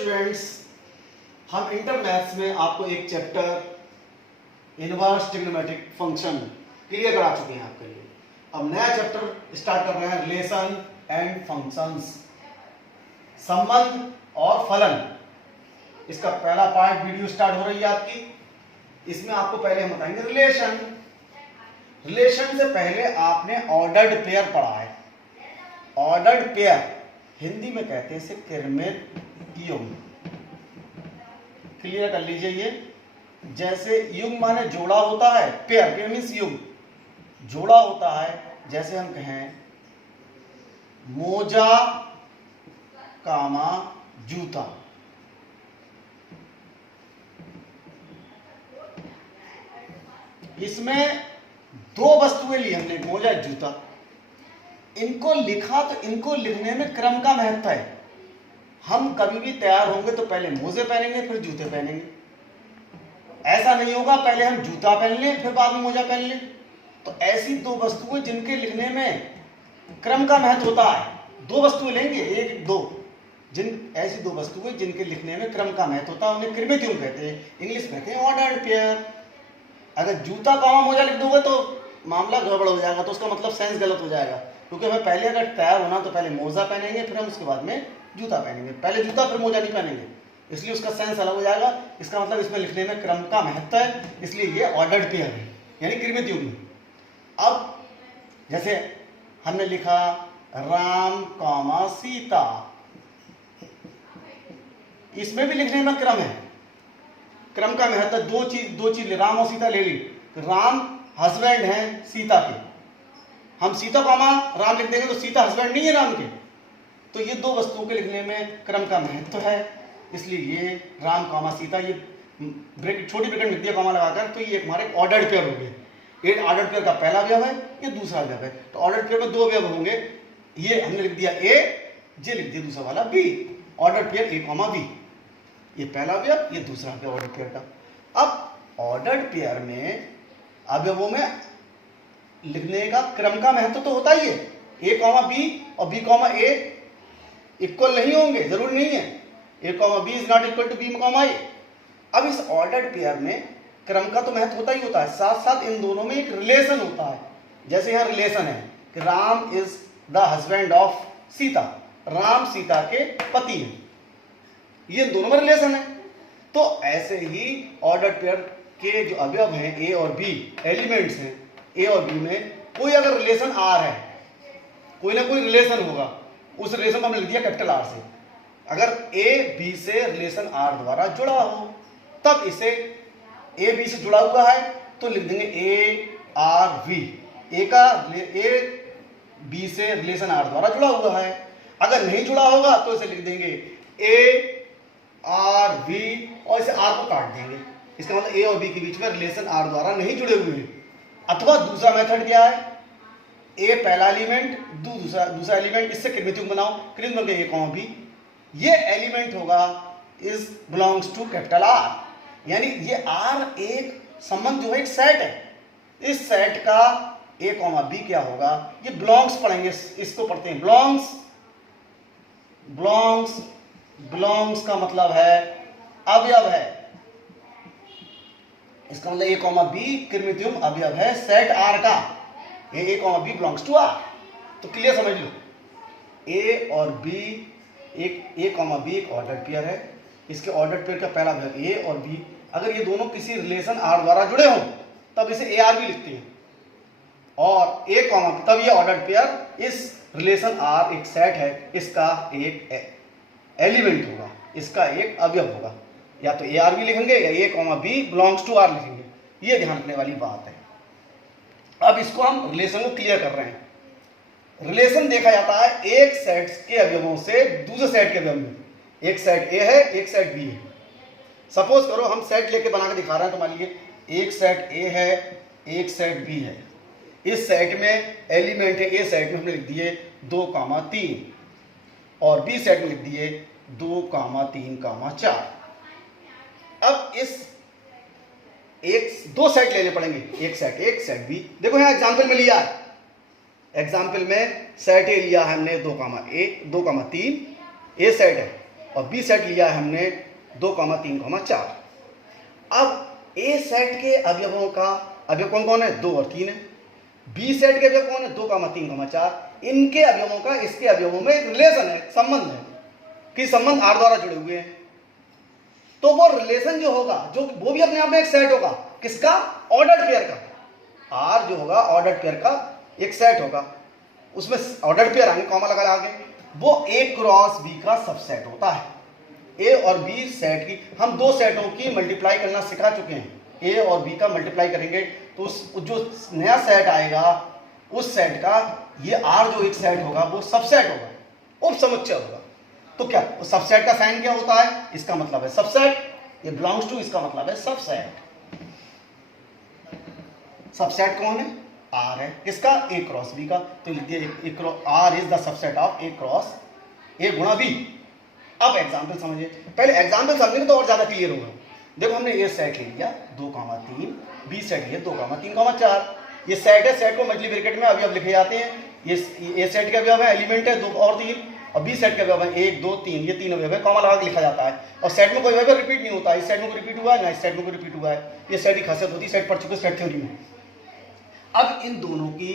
Students, हम inter maths में आपको एक chapter inverse trigonometric function clear करा चुके हैं आपके लिए। अब नया चैप्टर स्टार्ट कर रहे हैं, रिलेशन एंड फंक्शंस, संबंध और फलन। इसका पहला पार्ट वीडियो स्टार्ट हो रही है आपकी। इसमें आपको पहले हम बताएंगे रिलेशन। रिलेशन से पहले आपने ऑर्डर्ड पेयर पढ़ा है। ऑर्डर्ड पेयर हिंदी में कहते हैं इसे किरमित युग्म। क्लियर कर लीजिए ये। जैसे युग्म माने जोड़ा होता है, पेयर मीन्स युग्म जोड़ा होता है। जैसे हम कहें मोजा कामा जूता, इसमें दो वस्तुएं ली हमने, मोजा जूता। इनको लिखा तो इनको लिखने में क्रम का महत्व है। हम कभी भी तैयार होंगे तो पहले मोजे पहनेंगे फिर जूते पहनेंगे। ऐसा नहीं होगा पहले हम जूता पहन लें फिर बाद में मोजा पहन लें। तो ऐसी दो वस्तुएं जिनके लिखने में क्रम का महत्व होता है, दो वस्तुएं लेंगे, एक दो, ऐसी दो वस्तुएं जिनके लिखने में क्रम का महत्व होता है उन्हें किरमित युग्म कहते हैं। इंग्लिश में कहते हैं ऑर्डर्ड पेयर। अगर जूता कॉमा मोजा लिख दोगे तो मामला गड़बड़ हो जाएगा, तो उसका मतलब सेंस गलत हो जाएगा। क्योंकि हमें पहले अगर तैयार होना तो पहले मोजा पहनेंगे फिर हम उसके बाद में जूता पहनेंगे। पहले जूता फिर मोजा नहीं पहनेंगे, इसलिए उसका सेंस अलग हो जाएगा। इसका मतलब इसमें लिखने में क्रम का महत्व है, इसलिए ये ऑर्डर्ड पेयर है, यानी किरमित युग्म। अब जैसे हमने लिखा राम कॉमा सीता, इसमें भी लिखने में क्रम है, क्रम का महत्व। दो चीज राम और सीता ले ली। राम हस्बैंड हैं सीता के, हम सीता कॉमा राम लिख देंगे तो सीता हस्बैंड नहीं है राम के। तो ये दो वस्तुओं के लिखने में क्रम का महत्व है, इसलिए ये राम कॉमा सीता, ये छोटी ब्रैकेट लिख दिया कॉमा लगाकर, तो ये हमारे ऑर्डर्ड पेयर हो गए। ये ऑर्डर्ड पेयर का पहला अवयव है, ये दूसरा अवयव है। तो ऑर्डर्ड पेयर में दो अवयव होंगे, ये हमने लिख दिया ए, ये लिख दिया दूसरा वाला B. Ordered pair A comma B, ये पहला अवयव, ये दूसरा अवयव ऑर्डर्ड पेयर का। अब ऑर्डर्ड पेयर में अवयवों में लिखने का क्रम का महत्व तो होता ही है। ए कॉमा बी और बी कॉमा ए इक्वल नहीं होंगे, जरूरी नहीं है। A comma b is not equal to b comma a. अब इस ऑर्डर्ड पेयर में क्रम का तो महत्व होता ही होता है, साथ साथ इन दोनों में एक रिलेशन होता है। जैसे यहां रिलेशन है कि Ram is the husband of Sita, Ram Sita के पति हैं, ये दोनों में रिलेशन है। तो ऐसे ही ऑर्डर्ड पेयर के जो अवयव हैं ए और बी, एलिमेंट्स हैं ए और बी में, कोई अगर रिलेशन आर है, कोई ना कोई रिलेशन होगा, उस रिलेशन को हमने लिख दिया कैपिटल आर से। अगर ए बी से रिलेशन आर द्वारा जुड़ा हो तब इसे, ए बी से जुड़ा हुआ है तो लिख देंगे A R V. A B से रिलेशन आर द्वारा जुड़ा हुआ है। अगर नहीं जुड़ा होगा तो इसे लिख देंगे ए आर वी और इसे आर को काट देंगे। इसका मतलब ए और बी के बीच में रिलेशन आर द्वारा नहीं जुड़े हुए हैं। अथवा दूसरा मेथड क्या है, ए पहला एलिमेंट, दूसरा एलिमेंट, इससे किरमित युग्म बनाओ। किरमित बन गया ए कॉमा बी, ये एलिमेंट होगा is belongs to capital R, यानी ये आर एक संबंध जो है, एक सेट है। इस सेट का ए कॉमा बी क्या होगा, ये बिलोंग्स पढ़ेंगे, इसको पढ़ते हैं बिलोंग्स। बिलोंग्स का मतलब है अवयव है। इसका मतलब ए कॉमा बी किरमित युग्म अवयव है सेट आर का। A comma B belongs to R. तो क्लियर समझ लो, ए और बी, एक ए कॉमा बी एक ऑर्डर्ड पेयर है। इसके ऑर्डर्ड पेयर का पहला अवयव ए और बी, अगर ये दोनों किसी रिलेशन आर द्वारा जुड़े हों तब इसे ए आर भी लिखते हैं। और ए कॉमा, तब ये ऑर्डर्ड पेयर, इस रिलेशन आर एक सेट है, इसका एक एलिमेंट होगा, इसका एक अवयव होगा। या तो ए आर भी लिखेंगे या a comma B belongs to R लिखेंगे। ये ध्यान रखने वाली बात है। अब इसको हम रिलेशन को क्लियर कर रहे हैं। रिलेशन देखा जाता है एक सेट के अवयवों से दूसरे सेट के अवयव में। एक सेट ए है, एक सेट बी है। सपोज करो हम सेट लेके बना के दिखा रहे हैं, तो मान लीजिए एक सेट ए है, एक सेट बी है। इस सेट में एलिमेंट है, ए सेट में हमने लिख दिए 2, 3 और बी सेट में लिख दिए 2, 3, 4। अब इस दो सेट लेने पड़ेंगे, एक सेट ए, एक सेट बी। देखो यहां एग्जांपल में लिया है, एग्जाम्पल में सेट ए लिया है हमने 2, 3, ए सेट है। और बी सेट लिया है हमने 2, 3, 4। अब ए सेट के अवयवों का अवयव कौन कौन है? 2 और 3 है। बी सेट के अवयव कौन है? 2, 3, 4। इनके अवयवों का इसके अवयवों में एक रिलेशन है, संबंध है कि संबंध आर द्वारा जुड़े हुए हैं। तो वो रिलेशन जो होगा, जो वो भी अपने आप में एक सेट होगा, किसका? ऑर्डर्ड पेयर का। आर जो होगा ऑर्डर्ड पेयर का एक सेट होगा, उसमें ऑर्डर्ड पेयर आएंगे, कॉमा लगा आगे, वो ए क्रॉस बी का सबसेट होता है। ए और बी सेट की, हम 2 सेटों की मल्टीप्लाई करना सिखा चुके हैं। ए और बी का मल्टीप्लाई करेंगे तो उस जो नया सेट आएगा उस सेट का ये आर जो एक सेट होगा वो सबसेट होगा, उपसमुच्चय होगा। तो क्या सबसेट का साइन क्या होता है? इसका मतलब है सबसेट, ये बिलोंग्स टू, इसका मतलब है सबसेट। सबसेट कौन है? आर है, किसका? ए क्रॉस बी का। तो लिख दिया R is the subset of A cross A गुणा बी। अब एग्जाम्पल समझिए, पहले एग्जाम्पल समझेंगे तो और ज्यादा क्लियर होगा। देखो हमने ए सेट ले लिया 2, 3, बी सेट लिया 2, 3, 4। ये सेट है, सेट को मल्टी ब्रैकेट में अवयव लिखे जाते हैं। ये ए सेट के अवयव है, एलिमेंट है 2 और 3, और बी सेट के अवयव है 1, 2, 3, ये 3 अवयव है, कॉमा लगा के लिखा जाता है। और सेट में कोई अवयव रिपीट नहीं होता है, इस सेट में कोई रिपीट हुआ है ना इस सेट में कोई रिपीट हुआ है। ये सेट की खासियत होती है, सेट पढ़ चुके सेट थ्योरी में। अब इन दोनों की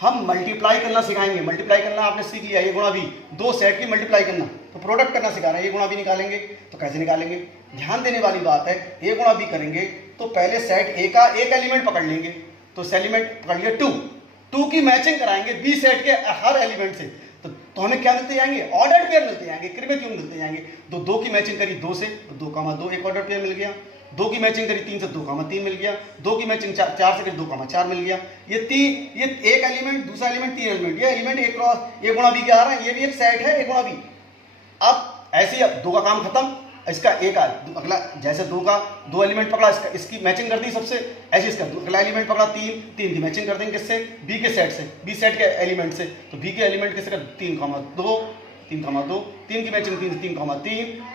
हम मल्टीप्लाई करना सिखाएंगे। मल्टीप्लाई करना आपने सीख लिया, ए गुणा बी, 2 सेट की मल्टीप्लाई करना, तो प्रोडक्ट करना सिखा रहे हैं। ए गुणा बी निकालेंगे तो कैसे निकालेंगे? ध्यान देने वाली बात है, ए गुणा बी करेंगे तो पहले सेट ए का एक एलिमेंट पकड़ लेंगे, तो एलिमेंट पकड़ लिया 2 की मैचिंग कराएंगे बी सेट के हर एलिमेंट से, तो हमें क्या मिलते जाएंगे? ऑर्डर्ड पेयर मिलते जाएंगे, कृमित्युम मिलते जाएंगे। तो 2 की मैचिंग करी 2 से, 2, 2 एक ऑर्डर्ड पेयर मिल गया। 2 की मैचिंग करी 3 से, 2, 3 मिल गया। 2 की मैचिंग 4 से करी 2, 4 मिल गया। ये एक एलिमेंट, दूसरा एलिमेंट, 3 एलिमेंट, ये एलिमेंट ए क्रॉस ए गुणा बी के आ रहा है, ये भी एक सेट है ए गुणा बी। अब ऐसे ही, अब 2 का काम खत्म, इसका एक अगला, जैसे 2 का 2 एलिमेंट पकड़ा, इसकी मैचिंग कर दी सबसे, ऐसे इसका अगला एलिमेंट पकड़ा 3 की मैचिंग कर देंगे किससे? बी के सेट से, बी सेट के एलिमेंट से। तो बी के एलिमेंट किससे? 3, 2, 3 की मैचिंग 3,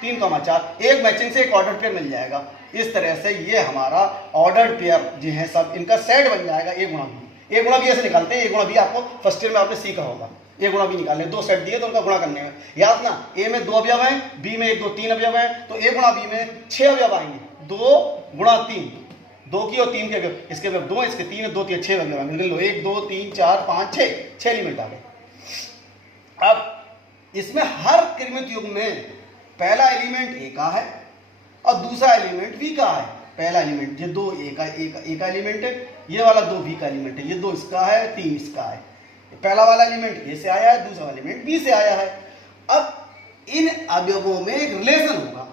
3, 4, एक मैचिंग से एक ऑर्डर पेयर मिल जाएगा। इस तरह से ये हमारा ऑर्डर्ड पेयर जो है सब इनका सेट बन जाएगा ए गुणा बी। ए गुणा बी ऐसे निकालते हैं, ए गुणा बी आपको फर्स्ट ईयर में आपने सीखा होगा। ए गुणा बी निकालने, 2 सेट दिए तो उनका गुणा करने में याद ना, ए में 2 अवयव हैं, बी में 1, 2, 3 अवयव हैं, तो ए गुणा बी में 6 अवयव आएंगे। 2 गुणा 3, 2 की और 3 के अवयव, इसके अवयव 2 इसके 3 है, 2, 3, 6 अवयव आएंगे। लो 1, 2, 3, 4, 5, 6 एलिमेंट आ गए। अब इसमें हर कृमित युग्म में पहला एलिमेंट ए का है और दूसरा एलिमेंट बी का है। पहला एलिमेंट ये 2 ए का एलिमेंट है, ये वाला 2 बी का एलिमेंट है, ये 2 इसका है, 3 इसका है। पहला वाला एलिमेंट ए से आया है, दूसरा वाला एलिमेंट बी से आया है। अब इन अवयवों में एक रिलेशन होगा,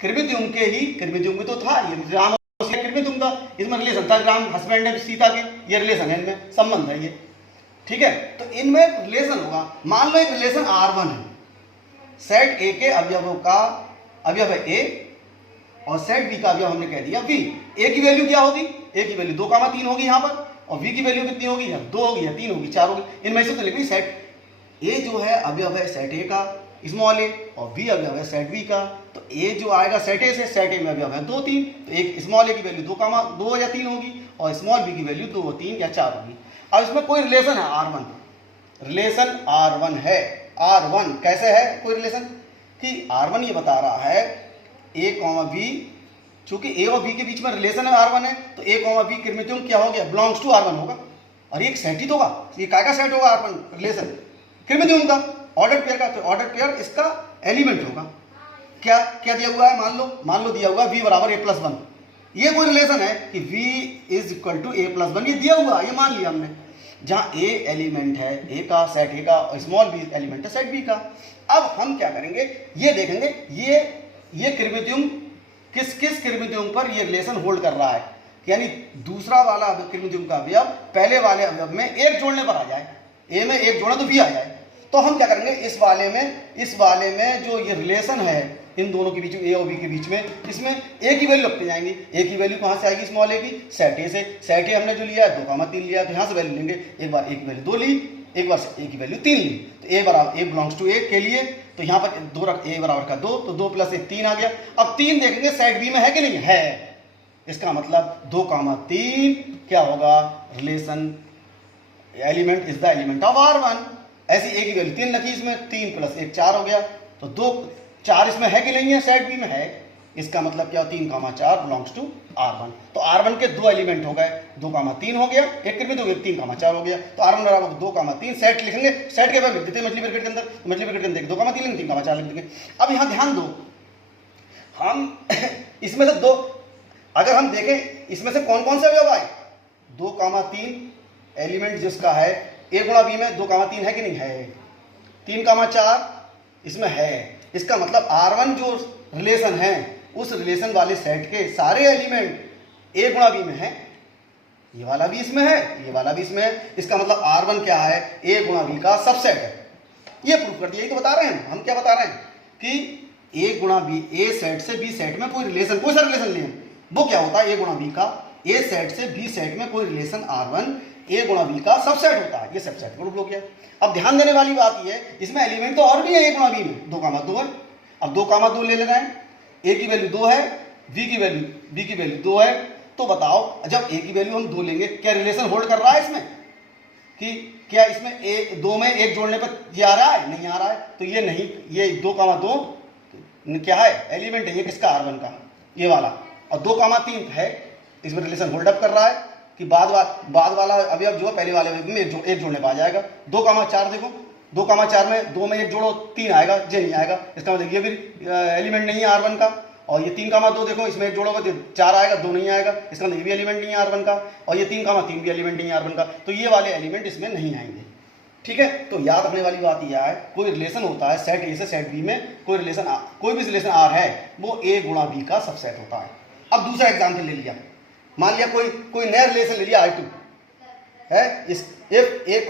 कृमित युग्म के ही, कृमित युग्म तो था ये राम कृमित युग्म था, इसमें रिलेशन था, राम हस्बैंड है सीता के, ये रिलेशन है, इनमें संबंध है ये, ठीक है। तो इनमें रिलेशन होगा। मान लो एक रिलेशन R1 है, सेट ए के अवयवों का अवयव है ए और सेट बी का अवयव हमने कह दिया बी। ए की वैल्यू क्या होगी? ए की वैल्यू 2, 3 होगी यहाँ पर, और बी की वैल्यू कितनी होगी? 2 होगी या 3 होगी, 4 होगी, इनमें से तो लिखनी। सेट ए जो है अवयव है सेट ए का स्मॉल ए, और बी अवयव है सेट बी का। तो ए जो आएगा सेट ए से, सेट ए में अवयव है 2, 3, तो एक स्मॉल ए की वैल्यू 2 या 3 होगी और स्मॉल बी की वैल्यू 2, 3 या 4 होगी। अब इसमें कोई रिलेशन है R1, रिलेशन R1 है। R1 कैसे है कोई रिलेशन कि R1 ये बता रहा है ए कॉमा बी, चूंकि ए और बी के बीच में रिलेशन है R1 है, तो ए कॉमा बी कृमित युग्म क्या हो गया? बिलोंग्स टू R1 होगा। और एक सेट ही तो होगा, ये काय का सेट होगा? R1 रिलेशन कृमित युग्म का, ऑर्डर्ड पेयर का। तो ऑर्डर्ड पेयर इसका एलिमेंट होगा। क्या क्या दिया हुआ है? मान लो दिया हुआ v बराबर a+1। ये कोई रिलेशन है कि v is equal to a+1, ये दिया हुआ, ये मान लिया हमने। जहां a एलिमेंट है ए का, सेट ए का, और स्मॉल b एलिमेंट है सेट बी का। अब हम क्या करेंगे, ये देखेंगे ये कृमित युग्म किस कृमित युग्म पर ये रिलेशन होल्ड कर रहा है, यानी दूसरा वाला कृमित युग्म का अवयव पहले वाले अवयव में 1 जोड़ने पर आ जाए। ए में 1 जोड़ा तो बी आ जाए। तो हम क्या करेंगे, इस वाले में जो ये रिलेशन है इन दोनों के बीच में, ए और बी के बीच में, इसमें ए की वैल्यू रखते जाएंगे। ए की वैल्यू कहाँ से आएगी? स्मॉल ए की, सेट ए से। सेट ए हमने जो लिया है 2, 3 लिया, तो यहाँ से वैल्यू लेंगे। एक बार ए की वैल्यू 2 ली, एक बार ए की वैल्यू 3 ली। तो ए बराबर ए बिलोंग्स टू ए के लिए, तो यहाँ पर 2 रख, ए बराबर का 2, तो 2 + 1 3 आ गया। अब 3 देखेंगे सेट बी में है कि नहीं है, इसका मतलब 2, 3 क्या होगा? Relation element is the element of R1। ऐसी ए की वैल्यू 3 रखी, इसमें 3 + 1 4 हो गया, तो 2 4 इसमें है कि नहीं है, सेट बी में है। इसका मतलब क्या, 3, 4 बिलोंग्स टू R1। तो R1 के 2 एलिमेंट हो गए, 2, 3 हो गया, एक कृमित हो गया, 3, 4 हो गया। तो R1 बराबर 2, 3 सेट लिखेंगे। सेट के बाद लिख देते हैं मछली ब्रैकेट के अंदर, तो मछली ब्रैकेट के अंदर 2, 3 लिखेंगे, 3, 4 लिख देंगे। अब यहाँ ध्यान दो, हम इसमें से 2 अगर हम देखें इसमें से कौन कौन से अवयव आए, 2, 3 एलिमेंट जिसका है A गुणा B में 2, 3 है कि नहीं है, 3, 4 इसमें है। इसका मतलब R1 जो रिलेशन है उस रिलेशन वाले सेट के सारे एलिमेंट A गुणा B में है, ये वाला भी इसमें है, ये वाला भी इसमें है। इसका मतलब R1 क्या है, A गुणा B का सबसेट है। ये प्रूफ कर दिया, यही तो बता रहे हैं हम क्या बता रहे हैं कि A गुणा B, A सेट से B सेट में कोई रिलेशन, कोई सा रिलेशन लें, वो क्या होता है A गुणा B का, A सेट से B सेट में कोई रिलेशन R1 A गुणा B का सबसेट होता है। ये सबसेट प्रूफ हो गया। अब ध्यान देने वाली बात ये है, इसमें एलिमेंट तो और भी है A गुणा B में, 2, 2 है। अब 2, 2 ले रहे हैं, A की वैल्यू 2 है, B की वैल्यू 2 है। तो बताओ जब A की वैल्यू हम 2 लेंगे, क्या रिलेशन होल्ड कर रहा है इसमें, कि क्या इसमें 2 में 1 जोड़ने पर ये आ रहा है, नहीं आ रहा है। तो ये नहीं, ये 2, 2 क्या है, एलिमेंट है ये किसका, R1 का, ये वाला। और 2, 3 है, इसमें रिलेशन होल्ड अप कर रहा है कि बाद वाला अवयव जो है पहले वाले अवयव में एक जोड़ने पर आ जाएगा। 2, 4 देखो, 2, 4 में 2 में 1 जोड़ो 3 आएगा, जे नहीं आएगा। इसका मतलब ये भी एलिमेंट नहीं है R1 का। और ये 3, 2 देखो, इसमें 1 जोड़ोगे तो 4 आएगा, 2 नहीं आएगा। इसका मतलब ये भी एलिमेंट नहीं है R1 का। और ये 3, 3 भी एलिमेंट नहीं है R1 का। तो ये वाले एलिमेंट इसमें नहीं आएंगे। ठीक है, तो याद रखने वाली बात यह है, कोई रिलेशन होता है सेट A से सेट B में, कोई भी रिलेशन R है, वो A गुणा B का सबसेट होता है। अब दूसरा एग्जाम्पल ले लिया, मान लिया कोई नया रिलेशन ले लिया R2 है, इस इफ A,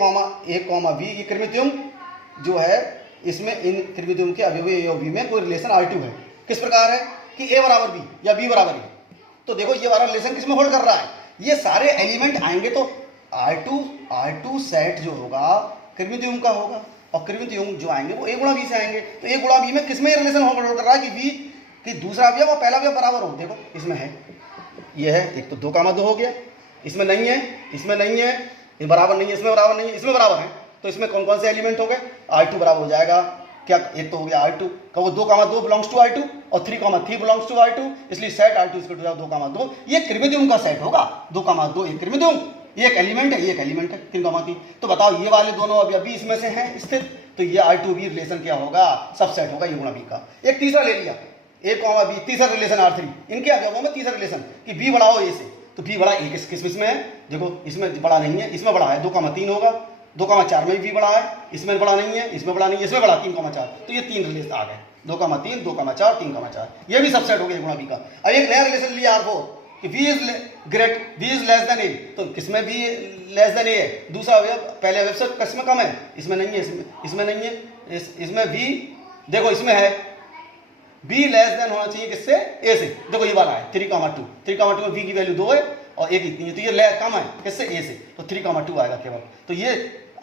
B ये कृमित्युम जो है, इसमें इन त्रिविध्रुव के अवयवी A और B में कोई रिलेशन R2 है। किस प्रकार है कि A बराबर B या B बराबर A। तो देखो ये वाला रिलेशन किसमें होल्ड कर रहा है, ये सारे एलिमेंट आएंगे तो R2 सेट जो होगा कृमित्युम का होगा, और कृमित्युम जो आएंगे वो A गुणा B से आएंगे। तो A गुणा B में किसमें रिलेशन होल्ड कर रहा है कि B की दूसरा अवयव और पहला अवयव बराबर हो। देखो इसमें है, ये है, एक तो 2, 2 हो गया, इसमें नहीं है, इसमें नहीं है, ये बराबर नहीं है, इसमें बराबर नहीं है, इसमें बराबर है। तो इसमें कौन कौन से एलिमेंट हो गए, R2 बराबर हो जाएगा क्या, एक तो हो गया R2 का, वो 2, 2 बिलोंग्स टू R2 और 3, 3 बिलोंग्स टू R2, इसलिए सेट R2 इक्वल टू 2, 2 ये कृमित्युम का सेट होगा। 2, 2 एक कृमित्युम, ये एक एलिमेंट है, ये एक एलिमेंट है, 3, 3। तो बताओ ये वाले दोनों अभी इसमें से हैं स्थित, तो ये R2B रिलेशन क्या होगा, सबसेट होगा A गुणा B का। एक तीसरा ले लिया A, B, तीसरा रिलेशन R3, इनके अवयवों में तीसरा रिलेशन कि B बड़ा हो A से, तो B बड़ा A किस में है, देखो इसमें बड़ा नहीं है, इसमें बड़ा है, 2, 3 होगा, 2, 4 में भी बड़ा है, इसमें बड़ा नहीं है, इसमें बड़ा नहीं है, इसमें बड़ा 3, 4। तो ये 3 रिलेशन आ गए, 2, 3, 2, 4, 3, 4, ये भी सबसेट हो गया A गुणा B का। अब एक नया रिलेशन लिया R4 कि B is less than A, तो किसमें B लेस देन A है, दूसरा अवयव पहले अवयव से किसमें कम है, इसमें नहीं है, इसमें नहीं है, इसमें B देखो इसमें है, B लेस देन होना चाहिए किससे, A से। देखो ये वाला है 3, 2 में B की वैल्यू 2 है और A कितनी है, तो ये कम है किससे, A से, तो 3, 2 आएगा केवल। तो ये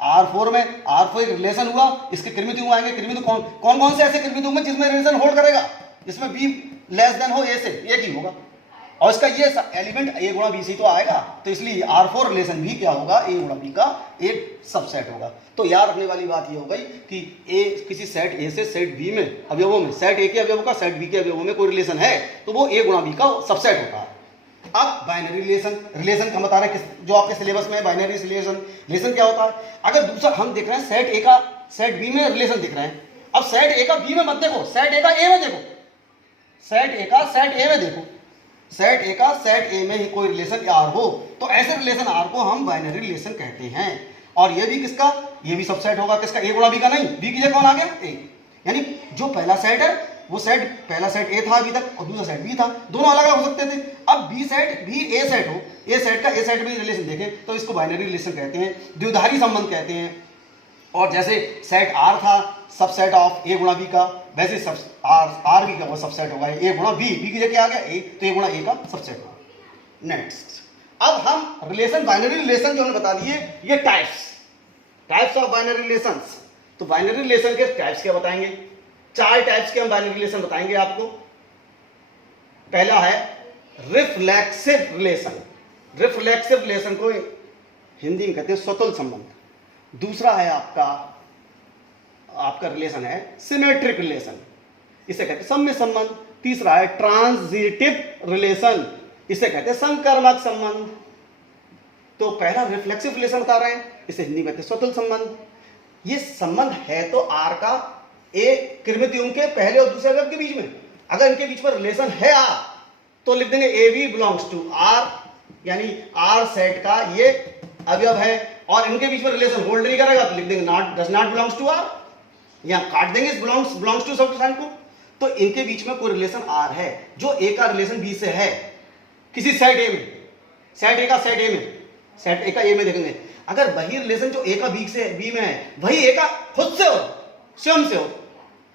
R4 में R4 एक रिलेशन हुआ, इसके कृमित्युम आएंगे। कृमित्युम कौन से ऐसे कृमित्युम में जिसमें रिलेशन होल्ड करेगा, जिसमें B लेस देन हो A से, एक ही होगा, और इसका ये एलिमेंट A गुणा B से तो आएगा। तो इसलिए R4 रिलेशन भी क्या होगा, A गुणा B का एक सबसेट होगा। तो याद रखने वाली बात ये हो गई कि A किसी सेट A से सेट B में अवयवों में, सेट A के अवयवों का सेट B के अवयवों में कोई रिलेशन है तो वो A गुणा B का सबसेट होता है। अब बाइनरी रिलेशन का बता रहे हैं जो आपके सिलेबस में है, बाइनरी रिलेशन क्या होता है। अगर दूसरा हम देख रहे हैं सेट A का सेट B में रिलेशन दिख रहे हैं, अब सेट A का B में मत देखो, सेट A का A में देखो, सेट A का सेट A में देखो, सेट A का सेट A में ही कोई रिलेशन R हो तो ऐसे रिलेशन R को हम बाइनरी रिलेशन कहते हैं। और ये भी किसका, ये भी सबसेट होगा किसका, A गुणा B का नहीं, B की जगह कौन आ गया, A। यानी जो पहला सेट है वो सेट, पहला सेट A था अभी तक और दूसरा सेट B था, दोनों अलग अलग हो सकते थे। अब B सेट भी A सेट हो, A सेट का A सेट में रिलेशन देखें तो इसको बाइनरी रिलेशन कहते हैं, द्विधारी संबंध कहते हैं। और जैसे सेट R था सबसेट ऑफ A गुणा B का, वैसे सब R B का वो सबसेट होगा A गुणा B, B की जगह क्या आ गया A, तो A गुणा A का सबसेट होगा। नेक्स्ट, अब हम रिलेशन, बाइनरी रिलेशन जो हमने बता दिए, ये टाइप्स ऑफ बाइनरी रिलेशंस। तो बाइनरी रिलेशन के टाइप्स क्या बताएंगे, 4 टाइप्स के हम बाइनरी रिलेशन बताएंगे आपको। पहला है रिफ्लेक्सिव रिलेशन, रिफ्लेक्सिव रिलेशन को हिंदी में कहते हैं स्वतुल संबंध। दूसरा है आपका आपका रिलेशन है सिमेट्रिक रिलेशन, इसे कहते हैं सम्य संबंध। तीसरा है ट्रांजिटिव रिलेशन, इसे कहते हैं संकर्मक संबंध। तो पहला रिफ्लेक्सिव रिलेशन बता रहे हैं, इसे हिंदी में कहते हैं स्वतुल्य संबंध। ये संबंध है तो आर का ए कृमित युग्म के पहले और दूसरे अवयव के बीच में। अगर इनके बीच में रिलेशन है आर तो लिख देंगे A B belongs to R, यानी आर सेट का ये अवयव है। और इनके बीच में रिलेशन होल्ड नहीं करेगा तो लिख देंगे not does not belongs to R, यहां काट देंगे बिलोंग्स टू सब साइन को। तो इनके बीच में कोई रिलेशन आर है, जो ए का रिलेशन बी से है किसी सेट ए में, सेट ए का सेट ए में, सेट ए का ए में देखेंगे। अगर वही रिलेशन जो ए का बी में है वही ए का खुद से हो, स्वयं से हो,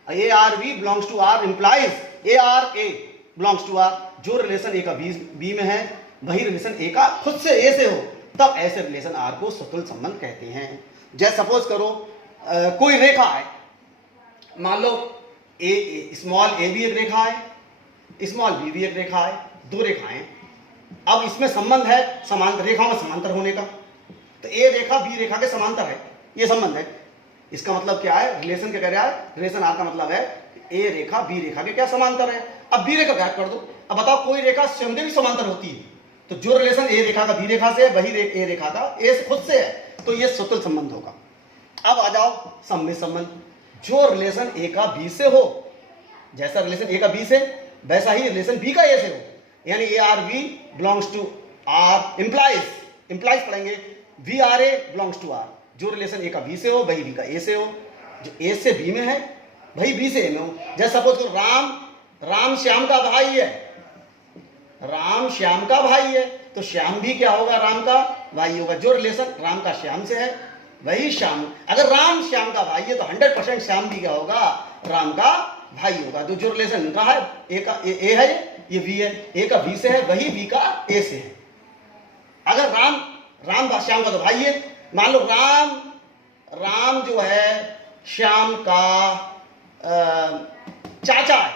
A R B belongs to R implies A R A belongs to R. जो रिलेशन ए का बी में है वही रिलेशन ए का खुद से ए से हो, तब ऐसे रिलेशन आर को स्वतुल्य संबंध कहते हैं। जैसे सपोज करो कोई रेखा है, मान लो ए स्मॉल ए भी एक रेखा है, स्मॉल बी भी एक रेखा है, दो रेखाएं। अब इसमें संबंध है समांतर, रेखाओं में समांतर होने का। तो ए रेखा बी रेखा के समांतर है, ये संबंध है। इसका मतलब क्या है, रिलेशन क्या कह रहा है, रिलेशन आर का मतलब है ए रेखा बी रेखा के क्या समांतर है। अब बी रेखा गायब कर दो। अब बताओ कोई रेखा स्वयं भी समांतर होती है, तो जो रिलेशन ए रेखा का बी रेखा से है वही ए रेखा का ए से खुद से है, तो ये स्वतुल्य संबंध होगा। अब आ जाओ सम्मिश्र संबंध। जो रिलेशन ए का बी से हो, जैसा रिलेशन ए का बी से वैसा ही रिलेशन बी का ए से हो, यानी a R B belongs to R implies पढ़ेंगे b R A belongs to R. जो रिलेशन ए का बी से हो वही बी का ए से हो, जो ए से बी में है वही बी से ए में हो। जैसे सपोज करो राम श्याम का भाई है, राम श्याम का भाई है, तो श्याम भी क्या होगा, राम का भाई होगा। जो रिलेशन राम का श्याम से है वही श्याम, अगर राम श्याम का भाई है तो 100% श्याम भी क्या होगा, राम का भाई होगा। तो जो रिलेशन इनका है ए का ए है, ये बी है, ए का बी से है वही बी का ए से है। अगर राम श्याम का तो भाई है, मान लो राम जो है श्याम का चाचा है,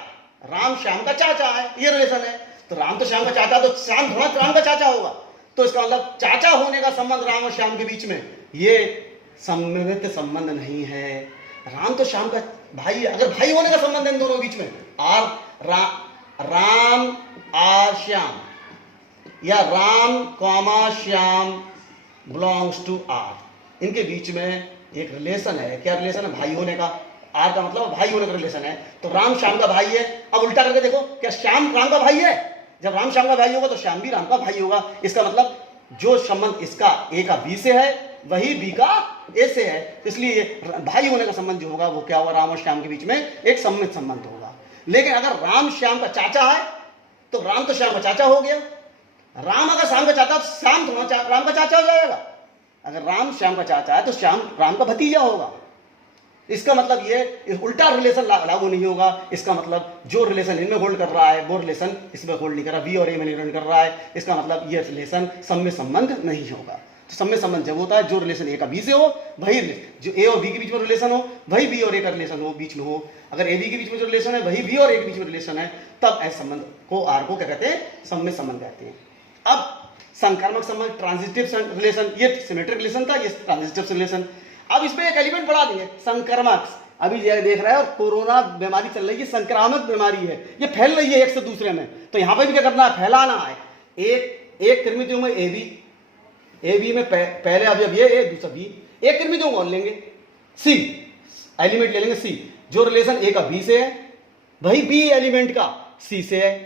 राम श्याम का चाचा है, ये रिलेशन है। तो राम तो श्याम का चाचा, तो श्याम थोड़ा राम का चाचा होगा, तो इसका मतलब चाचा होने का संबंध राम और श्याम के बीच में ये सममित संबंध नहीं है। राम तो श्याम का भाई है, अगर भाई होने का संबंध है इन दोनों के बीच में, राम आर श्याम या Ram comma Shyam belongs to R, इनके बीच में एक रिलेशन है। क्या रिलेशन है, भाई होने का। आर का मतलब भाई होने का रिलेशन है। तो राम श्याम का भाई है। अब उल्टा करके देखो, क्या श्याम राम का भाई है? जब राम श्याम का भाई होगा तो श्याम भी राम का भाई होगा। इसका मतलब जो संबंध इसका ए का बी से है वही बी का ए से है, इसलिए भाई होने का संबंध जो होगा वो क्या होगा, राम और श्याम के बीच में एक सम्मित संबंध होगा। लेकिन अगर राम श्याम का चाचा है तो राम तो श्याम का चाचा हो गया। राम अगर श्याम का चाचा, श्याम थोड़ा राम का चाचा हो जाएगा। अगर राम श्याम का चाचा है तो श्याम राम का भतीजा होगा। इसका मतलब ये उल्टा रिलेशन लागू नहीं होगा। इसका मतलब जो रिलेशन इनमें होल्ड कर रहा है वो रिलेशन इसमें होल्ड नहीं कर रहा, बी और ए में होल्ड कर रहा है। इसका मतलब ये रिलेशन सम्मिश्र संबंध नहीं होगा। तो सम्मिश्र संबंध जब होता है जो रिलेशन ए का बी से हो वही, जो ए और बी के बीच में रिलेशन हो वही बी और ए का रिलेशन हो बीच में हो। अगर ए बी के बीच में जो रिलेशन है वही बी और ए के बीच में रिलेशन है, तब ऐसे संबंध को आर को क्या कहते हैं, सम्मिश्र संबंध कहते हैं। अब संक्रामक संबंध, ट्रांजिटिव रिलेशन, ये सिमेट्रिक रिलेशन था, ये ट्रांजिटिव रिलेशन। अब इसमें एक एलिमेंट बढ़ा दिए, संक्रमक। अभी देख रहा है और कोरोना बीमारी चल रही है, संक्रामक बीमारी है, ये फैल रही है एक से दूसरे में। तो यहां पर भी क्या करना है, फैलाना है। एक कृमित युग्म ए बी में पहले अवयव ये ए दूसरा बी, एक कृमित युग्म और लेंगे सी, एलिमेंट ले लेंगे सी। जो रिलेशन ए का बी से है वही बी एलिमेंट का सी से है।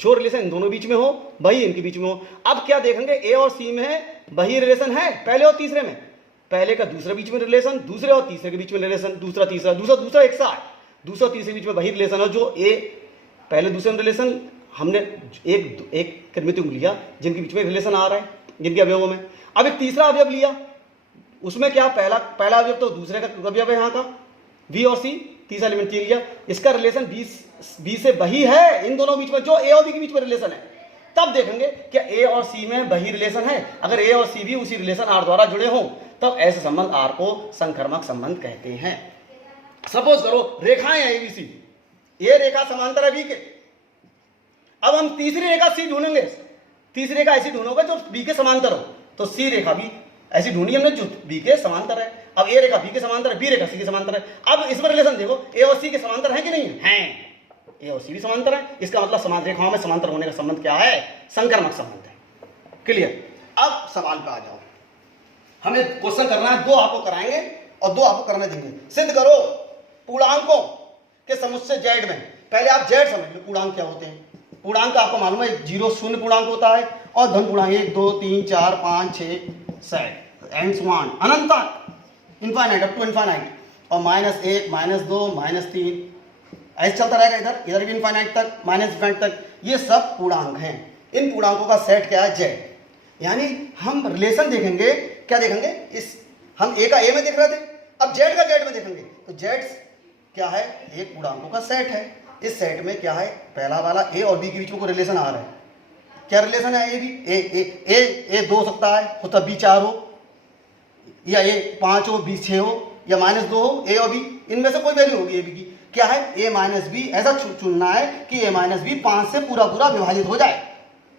जो रिलेशन इन दोनों बीच में हो वही इनके बीच में हो। अब क्या देखेंगे, ए और सी में वही रिलेशन है पहले और तीसरे में, पहले का दूसरे बीच में रिलेशन, दूसरे और तीसरे के बीच में रिलेशन, दूसरा तीसरा, दूसरा एक सा है, दूसरा तीसरे के बीच में वही रिलेशन है। जो ए पहले दूसरे में रिलेशन, हमने एक कृमित युग्म लिया जिनके बीच में रिलेशन आ रहा है, जिनके अवयवों में। अब एक तीसरा अवयव लिया, उसमें क्या पहला अवयव तो दूसरे का अवयव है यहाँ का, बी और सी, तीसरा एलिमेंट सी लिया, इसका रिलेशन बी से वही है इन दोनों बीच में, जो ए और बी के बीच में रिलेशन है। तब देखेंगे क्या ए और सी में वही रिलेशन है। अगर ए और सी भी उसी रिलेशन आर द्वारा जुड़े हों तब ऐसे संबंध आर को संक्रमक संबंध कहते हैं। सपोज करो रेखाएं हैं एबीसी, ये रेखा समांतर है बी के। अब हम तीसरी रेखा सी ढूंढेंगे, तीसरी रेखा ऐसी ढूंढोगे जो बी के समांतर हो, तो सी रेखा भी ऐसी ढूंढी हमने जो बी के समांतर है। अब ए रेखा बी के समांतर है, बी रेखा सी के समांतर है। अब इसमें रिलेशन देखो, ए और सी के समांतर है कि नहीं है? हैं। ए और सी भी समांतर है, इसका मतलब समांतर रेखाओं में समांतर होने का संबंध क्या है? संक्रमक संबंध है। क्लियर? अब सवाल पे आ जाओ। हमें क्वेश्चन करना है, 2 आपको कराएंगे और 2 आपको करने देंगे। सिद्ध करो पूर्णांकों के समुच्चय जेड में। पहले आप जेड समझ लो, पूर्णांक क्या होते हैं। पूर्णांक आपको मालूम है, 0 शून्य पूर्णांक होता है और धन पूर्णांक 1 2 3 4 5 6 7 एंड सो ऑन, अनंत, इनफाइनाइट, अप टू इनफाइनाइट। और -1 -2 -3 ऐसे चलता रहेगा, इधर भी इनफाइनाइट तक, माइनस इनफाइनाइट तक। ये सब पूर्णांक हैं। इन पूर्णांकों का सेट क्या है? जेड। यानी हम रिलेशन देखेंगे, क्या देखेंगे? इस हम ए का ए में देख रहे थे, अब जेड का जेड में देखेंगे। तो जेड क्या है? एक पूर्णांकों का सेट है। इस सेट में क्या है? पहला वाला ए और बी के बीच में कोई रिलेशन आ रहा है। क्या रिलेशन है? ए बी, ए 2 हो सकता है, हो तब बी 4 हो, या ए 5 हो, बी 6 हो, या -2 हो, ए और बी, इनमें से कोई वैल्यू होगी ए बी की। क्या है? ए माइनस बी। ऐसा चुनना है कि ए माइनस बी 5 से पूरा पूरा विभाजित हो जाए,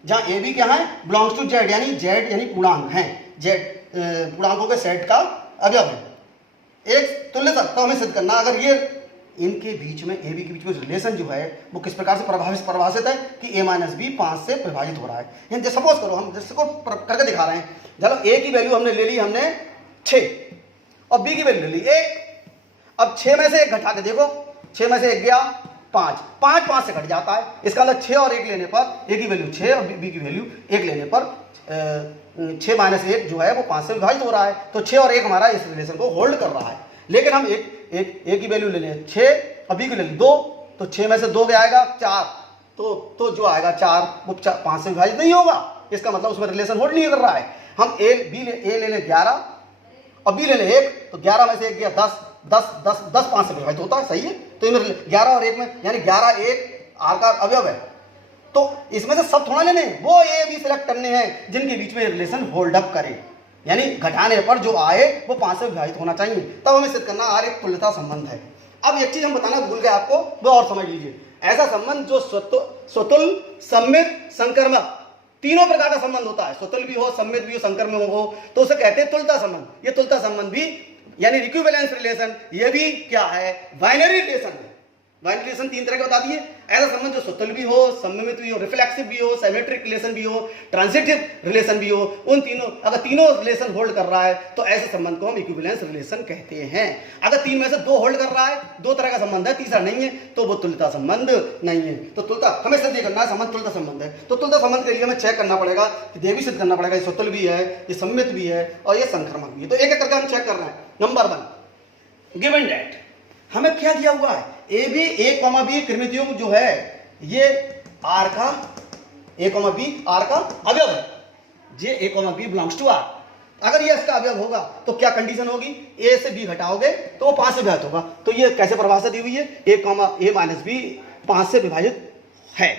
जहां ए बी क्या है? बिलोंग्स टू जेड, यानी जेड यानी पूर्णांक है, जेड पूर्णांकों के सेट का अवयव है। एक तुल्यता तो हमें सिद्ध करना, अगर ये इनके बीच में, ए बी के बीच में रिलेशन जो है वो किस प्रकार से परिभाषित है कि ए माइनस बी 5 से विभाजित हो रहा है। यानी सपोज करो, हम जिसको करके दिखा रहे हैं, चलो ए की वैल्यू हमने ले ली, हमने 6 और बी की वैल्यू ले ली 1। अब 6 में से 1 घटा के देखो, 6 में से 1 गया 5, 5 से कट जाता है। इसका मतलब 6 और 1 लेने पर, ए की वैल्यू 6 और बी की वैल्यू 1 लेने पर 6 - 1 जो है वो 5 से विभाजित हो रहा है। तो 6 और 1 हमारा इस रिलेशन को होल्ड कर रहा है। लेकिन हम एक ए की वैल्यू ले लें 6 और बी की ले लें 2, तो 6 में से 2 गया आएगा 4, तो जो आएगा 4 वो 5 से विभाजित नहीं होगा। इसका मतलब उसमें रिलेशन होल्ड नहीं कर रहा है। हम ए ले लें 11 और बी ले लें 1, तो 11 में से 1 गया 10, 10 5 से विभाजित होता है, सही है। तो इनमें 11 और 1 में, यानी 11 1 आर का अवयव है। तो इसमें से सब थोड़ा लेने, वो ए बी सिलेक्ट करने हैं जिनके बीच में रिलेशन होल्ड अप करे, यानी घटाने पर जो आए वो 5 से विभाजित होना चाहिए। तब हमें सिद्ध करना आर एक तुल्यता संबंध है। अब एक चीज हम बताना भूल गए आपको, वो और समझ लीजिए। ऐसा संबंध जो स्वतुल, सम्मित, संकर्मक, तीनों प्रकार का संबंध होता है। स्वतुल भी हो, सम्मित भी हो, संकर्मक हो, तो उसे कहते हैं तुल्यता संबंध। ये तुल्यता संबंध भी यानी इक्विवेलेंस रिलेशन, ये भी क्या है? बाइनरी रिलेशन है। बाइनरी रिलेशन 3 तरह के बता दिए। ऐसा संबंध जो स्वतुल भी हो, सम्मित भी हो, रिफ्लेक्सिव भी हो, सिमेट्रिक रिलेशन भी हो, ट्रांजिटिव रिलेशन भी हो, उन तीनों, अगर तीनों रिलेशन होल्ड कर रहा है तो ऐसे संबंध को हम इक्विवेलेंस रिलेशन कहते हैं। अगर 3 में से 2 होल्ड कर रहा है, 2 तरह का संबंध है, तीसरा नहीं है, तो वो तुल्यता संबंध नहीं है। तो तुल्यता हमें सिद्ध करना है, संबंध तुल्यता संबंध है। तो तुल्यता संबंध के लिए हमें चेक करना पड़ेगा, ये भी सिद्ध करना पड़ेगा, ये स्वतुल भी है, ये सम्मित भी है और ये संक्रमक भी है। तो एक एक करके हम चेक कर रहे हैं। नंबर 1, गिवन दैट हमें क्या दिया हुआ है? ए बी, ए बी कृमित युग्म जो है ये आर का, ए बी आर का अवयव है। जे a B belongs to R. अगर ये इसका अवयव होगा तो क्या कंडीशन होगी? ए से बी घटाओगे तो वो 5 से विभाजित होगा। तो ये कैसे परिभाषा दी हुई है? ए माइनस बी 5 से विभाजित है।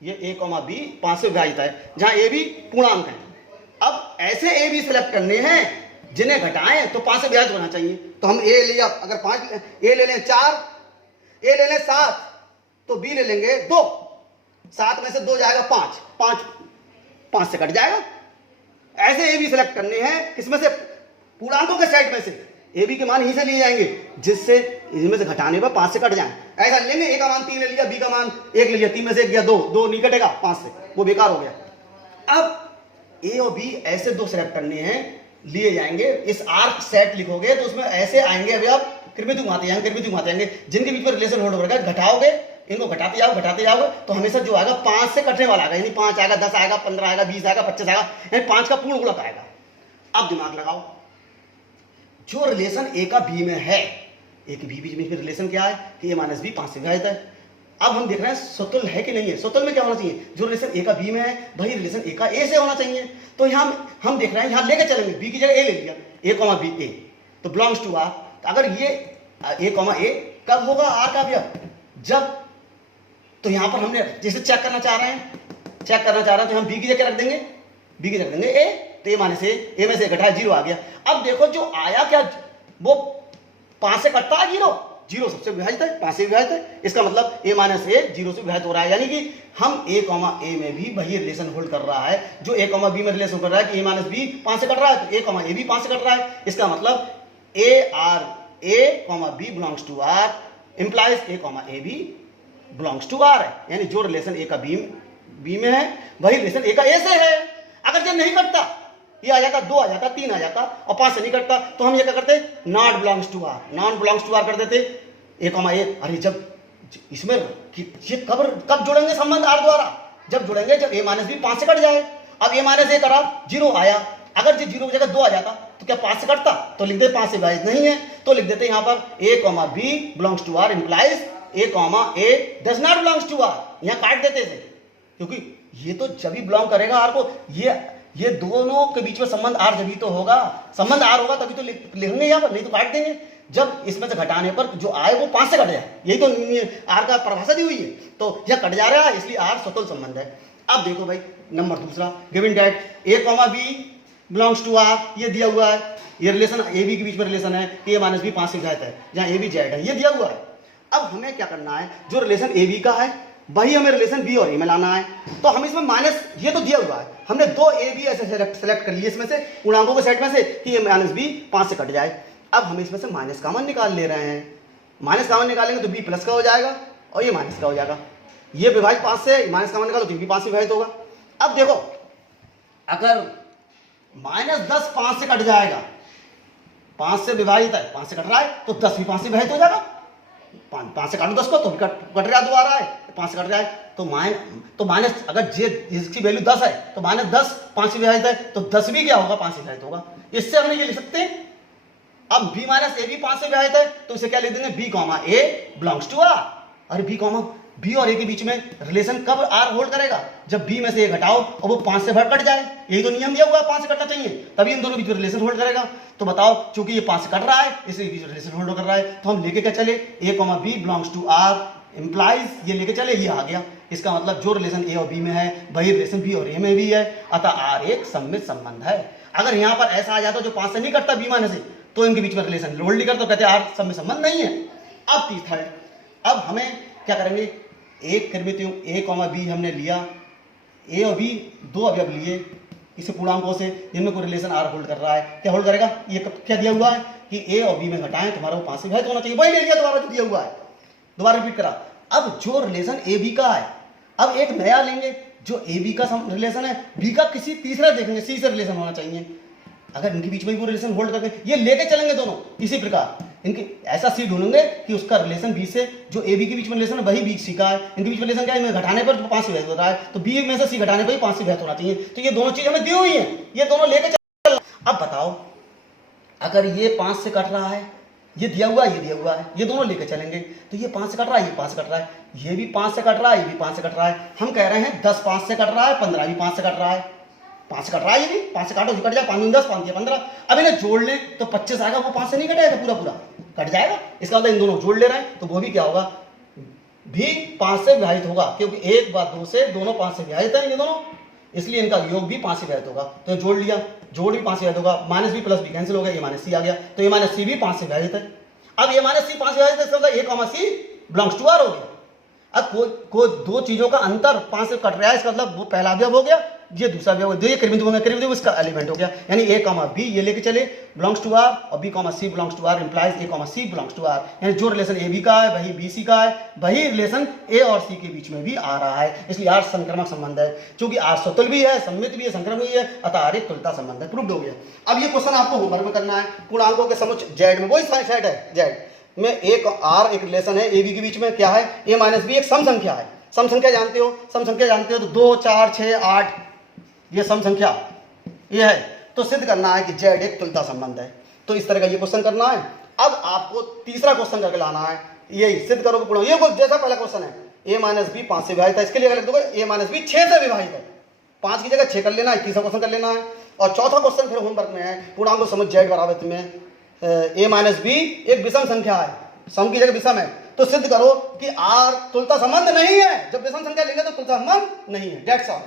ये ए बी 5 से विभाजित है, जहां ए बी पूर्णांक है। अब ऐसे ए बी सिलेक्ट करने हैं जिन्हें घटाएं तो 5 से विभाजित होना चाहिए। तो हम ए लिया, अगर 5, ए ले लें 4, ए ले लें 7, तो बी ले लेंगे 2, 7 में से 2 जाएगा 5, 5 से कट जाएगा। ऐसे ए बी सिलेक्ट करने हैं, किसमें से? पूर्णांकों के सेट में से। ए बी के मान यहीं से लिए जाएंगे जिससे इनमें से घटाने पर 5 से कट जाए। ऐसा लेंगे, ए का मान 3 ले लिया, बी का मान 1 ले लिया, 3 में से 1 गया 2 नहीं कटेगा 5 से, वो बेकार हो गया। अब ए और बी ऐसे 2 सिलेक्ट करने हैं, लिए जाएंगे। इस आर्क सेट लिखोगे तो उसमें ऐसे आएंगे अवयव, कृमित घुमाते जाएंगे, जिनके बीच में रिलेशन होल्ड होगा। घटाओगे, इनको घटाते जाओगे तो हमेशा जो आएगा 5 से कटने वाला आएगा, यानी 5 आएगा, 10 आएगा, 15 आएगा, 20 आएगा, 25 आएगा, यानी 5 का पूर्ण गुणक आएगा। अब दिमाग लगाओ, जो रिलेशन ए का बी में है, ए के बी बीच में रिलेशन क्या है कि ए माइनस बी 5 से विभाजित है। अब हम देख रहे हैं स्वतुल है कि नहीं है। स्वतुल में क्या होना चाहिए? जो रिलेशन ए का बी में है वही रिलेशन ए का ए से होना चाहिए। तो यहाँ हम देख रहे हैं, यहाँ लेके चलेंगे, बी की जगह ए ले लिया, ए बी ए, तो बिलोंग्स टू आर। तो अगर ये ए कब होगा आर का अवयव? जब, तो यहाँ पर हमने जैसे चेक करना चाह रहे हैं तो हम बी की जगह रख देंगे, ए, तो ए माइनस ए, ए में से घटाया 0 आ गया। अब देखो जो आया क्या, वो 5 से कटता है 0, जीरो सबसे विभाजित है, 5 से विभाजित है। इसका मतलब a माइनस ए जीरो से विभाजित हो रहा है, यानी कि हम a कॉमा ए में भी वही रिलेशन होल्ड कर रहा है जो a कॉमा बी में रिलेशन कर रहा है कि a माइनस बी 5 से कट रहा है, तो a कॉमा ए भी 5 से कट रहा है। इसका मतलब a comma B belongs to r implies a comma a भी बिलोंग्स टू r है, यानी जो रिलेशन a का b में है वही रिलेशन a का a से है। अगर ये नहीं कटता, ये आ जाता 2 आ जाता 3 आ जाता और 5 से नहीं कटता, तो हम ये क्या करते, not belongs to r, non belongs to r कर देते a कॉमा ए। अरे जब इसमें ये कब जुड़ेंगे संबंध r द्वारा, जब जुड़ेंगे जब a माइनस बी 5 से कट जाए। अब a माइनस ए करा, 0 आया, अगर जो 0 की जगह 2 आ जाता तो क्या 5 से कटता, तो लिख दे 5 से विभाजित नहीं है, तो लिख देते यहाँ पर a comma B belongs to r implies a comma A does not belongs to r। यहाँ काट देते थे, क्योंकि ये तो जब भी बिलोंग करेगा r को, ये दोनों के बीच में संबंध r जब भी तो होगा, संबंध r होगा तभी तो लिखेंगे यहाँ पर, नहीं तो काट देंगे। जब इसमें से घटाने पर जो आए वो 5 से कट जाए, यही तो r का परिभाषा दी हुई है, तो यह कट जा रहा है, इसलिए r स्वतंत्र संबंध है। अब देखो भाई नंबर दूसरा, given that a comma B belongs to r, ये दिया हुआ है, ये रिलेशन ए बी के बीच में रिलेशन है, a माइनस बी 5 से विभाजित है, जहाँ ए बी जेड है, ये दिया हुआ है। अब हमें क्या करना है, जो रिलेशन ए बी का है वही हमें रिलेशन बी और ए में लाना है। तो हम इसमें माइनस, ये तो दिया हुआ है, हमने 2 ए बी ऐसे सेलेक्ट कर लिए इसमें से, पूर्णांकों के सेट में से, कि ए माइनस बी 5 से कट जाए। अब हम इसमें से माइनस कॉमन निकाल ले रहे हैं, माइनस कॉमन निकालेंगे तो बी प्लस का हो जाएगा और ये माइनस का हो जाएगा, ये विभाजित 5 से, माइनस कॉमन निकालो तो भी 5 से विभाजित होगा। अब देखो अगर माइनस 10 5 से कट जाएगा, 5 से विभाजित है, 5 से कट रहा है, तो 10 भी 5 से विभाजित हो जाएगा। 5 से काटो 10 को तो भी कट रहा दोबारा है, 5 से कट रहा है, तो माइनस, अगर इसकी वैल्यू 10 है तो माइनस 10 5 से विभाजित है, तो 10 भी क्या होगा, 5 से विभाजित होगा। इससे हमने ये लिख सकते हैं, अब b माइनस ए भी 5 से विभाजित है, तो इसे क्या लिख देंगे, b comma A belongs to r। अरे b और a के बीच में रिलेशन कब r होल्ड करेगा, जब b में से a घटाओ और वो 5 से कट जाए, यही तो नियम दिया हुआ है, 5 से कटना चाहिए, तभी इन दोनों के बीच में रिलेशन होल्ड करेगा। तो बताओ, चूंकि ये 5 से कट रहा है इसलिए बीच में रिलेशन होल्ड कर रहा है, तो हम लेके क्या चले, a comma B belongs to r implies, ये लेके चले, ये आ गया। इसका मतलब जो रिलेशन a और b में है वही रिलेशन b और a में भी है, अतः r एक सममित संबंध है। अगर यहाँ पर ऐसा आ जाता जो 5 से नहीं कटता b माइनस से, तो इनके बीच में रिलेशन होल्ड नहीं करता, तो कहते हैं r सममित संबंध नहीं है। अब तीसरा, अब हमें क्या करेंगे, एक कृमितियों a कॉमा बी हमने लिया, a और b 2 अवयव लिए इसे पूर्णांकों से, जिनमें कोई रिलेशन r होल्ड कर रहा है, क्या होल्ड करेगा, ये क्या दिया हुआ है कि a और b में घटाएं तुम्हारा वो 5 से विभाजित होना चाहिए, वही ले लिया दोबारा जो दिया हुआ है, दोबारा रिपीट करा। अब जो रिलेशन ए बी का है, अब एक नया लेंगे जो ए बी का रिलेशन है, बी का किसी तीसरा देखेंगे, सी से रिलेशन होना चाहिए, अगर इनके बीच में वो रिलेशन होल्ड करके ये लेके चलेंगे दोनों, इसी प्रकार इनके ऐसा सी ढूंढेंगे कि उसका रिलेशन बी से, जो ए बी के बीच में रिलेशन है वही बी सी का है, इनके बीच में रिलेशन क्या है, घटाने पर 5 से विभाजित हो रहा है, तो बी में से सी घटाने पर ही 5 से विभाजित होना चाहिए। तो ये दोनों चीज हमें दी हुई है, ये दोनों लेके चल। अब बताओ, अगर ये 5 से कट रहा है, ये दिया हुआ है, ये दिया हुआ है, ये दोनों लेके चलेंगे, तो ये 5 से कट रहा है, ये 5 से कट रहा है, ये भी 5 से कट रहा है, ये भी 5 से कट रहा है। हम कह रहे हैं 10 5 से कट रहा है, 15 भी 5 से कट रहा है, 5 से कट रहा है, ये भी 5 से काटो कट जाए, 5 10 5 15। अब इन्हें जोड़ लें तो 25 आएगा, वो 5 से नहीं कटेगा, पूरा पूरा कट जाएगा। इसका मतलब इन दोनों जोड़ ले रहे हैं, तो वो भी क्या होगा, भी 5 से विभाजित होगा, क्योंकि 1 बार 2 से दोनों 5 से विभाजित है ये दोनों, इसलिए इनका योग भी 5 से विभाजित होगा। तो जोड़ लिया, जोड़ भी 5 से विभाजित होगा, minus B plus B cancel हो गया, ये माइनस सी आ गया, तो ये माइनस सी भी 5 से विभाजित है। अब ये माइनस सी 5 से विभाजित है, इसका मतलब a comma C belongs to r हो गया। अब कोई दो चीजों का अंतर 5 से कट रहा है, इसका मतलब वो पहला अवयव हो गया, ये दूसरा अवयव हो गया, ये कृमित इसका एलिमेंट हो गया, यानी a कॉमा बी ये लेके चले बिलोंग्स टू r और b comma C belongs to r implies a comma C belongs to r, यानी जो रिलेशन a b का है वही b c का है, वही रिलेशन a और c के बीच में भी आ रहा है, इसलिए r संक्रमक संबंध है। क्योंकि r स्वतुल भी है, सममित भी है, संक्रमक भी है, अतः r एक तुल्यता संबंध है, प्रूव्ड हो गया। अब ये क्वेश्चन आपको होमवर्क में करना है, पूर्णांकों के समुच्चय z में, वही सेट है z में एक r एक रिलेशन है a b के बीच में, क्या है, a माइनस b एक सम संख्या है। सम संख्या जानते हो, सम संख्या जानते हो तो 2 4 6 8 ये सम संख्या ये है, तो सिद्ध करना है कि z एक तुल्यता संबंध है। तो इस तरह का ये क्वेश्चन करना है। अब आपको तीसरा क्वेश्चन करके लाना है, यही सिद्ध करोगे पूर्ण, ये जैसा पहला क्वेश्चन है a माइनस बी 5 से विभाजित है, इसके लिए अगर लिख दोगे a माइनस बी 6 से विभाजित है, 5 की जगह 6 कर लेना है, तीसरा क्वेश्चन कर लेना है। और चौथा क्वेश्चन फिर होमवर्क में है, पूर्णांक समुच्चय z बराबर में a माइनस बी एक विषम संख्या है, सम की जगह विषम है, तो सिद्ध करो कि r तुल्यता संबंध नहीं है। जब विषम संख्या लेंगे तो तुल्यता संबंध नहीं है, दैट्स ऑल।